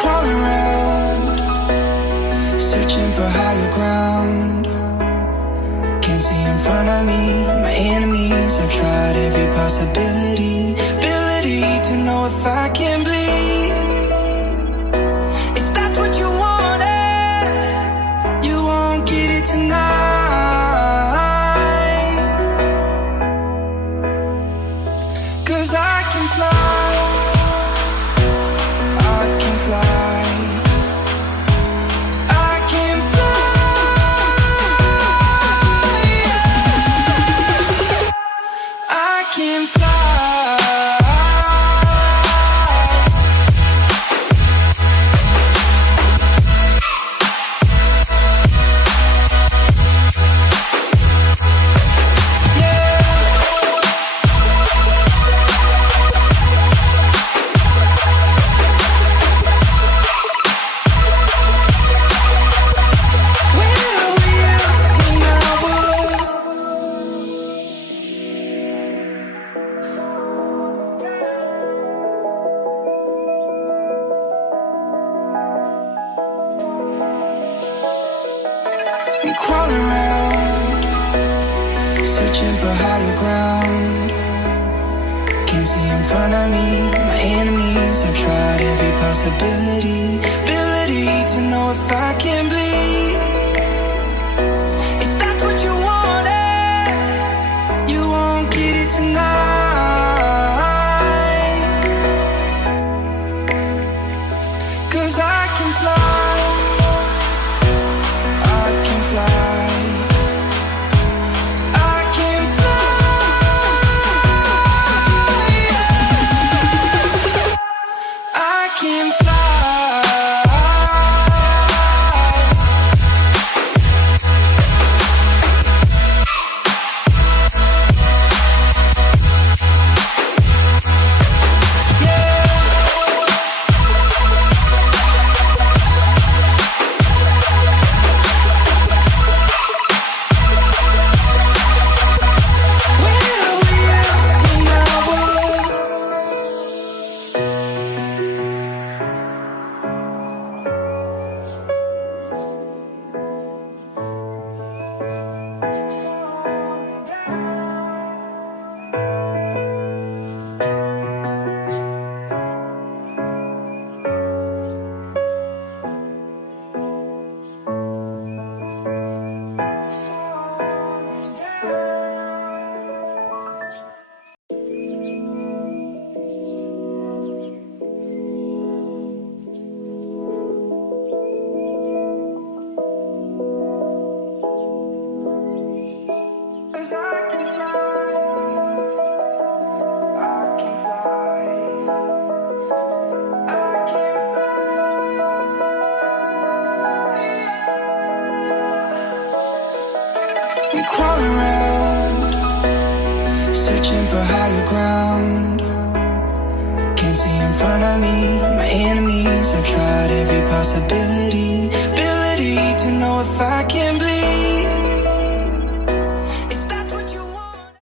crawling around, searching for higher ground. Can't see in front of me, my enemies. I've tried every possibility, ability to know if I can bleed. If that's what you wanted, you won't get it tonight. 'Cause I can fly, I can fly, I can fly, yeah. I can fly. I'm crawling around, searching for higher ground. Can't see in front of me, my enemies. I've tried every possibility, ability to know if I can bleed. If that's what you wanted, you won't get it tonight. 'Cause I can fly, I can fly, I can fly, yeah. I can fly. I'm crawling around, searching for higher ground. Can't see in front of me, my enemies. I've tried every possibility, ability to know if I can bleed.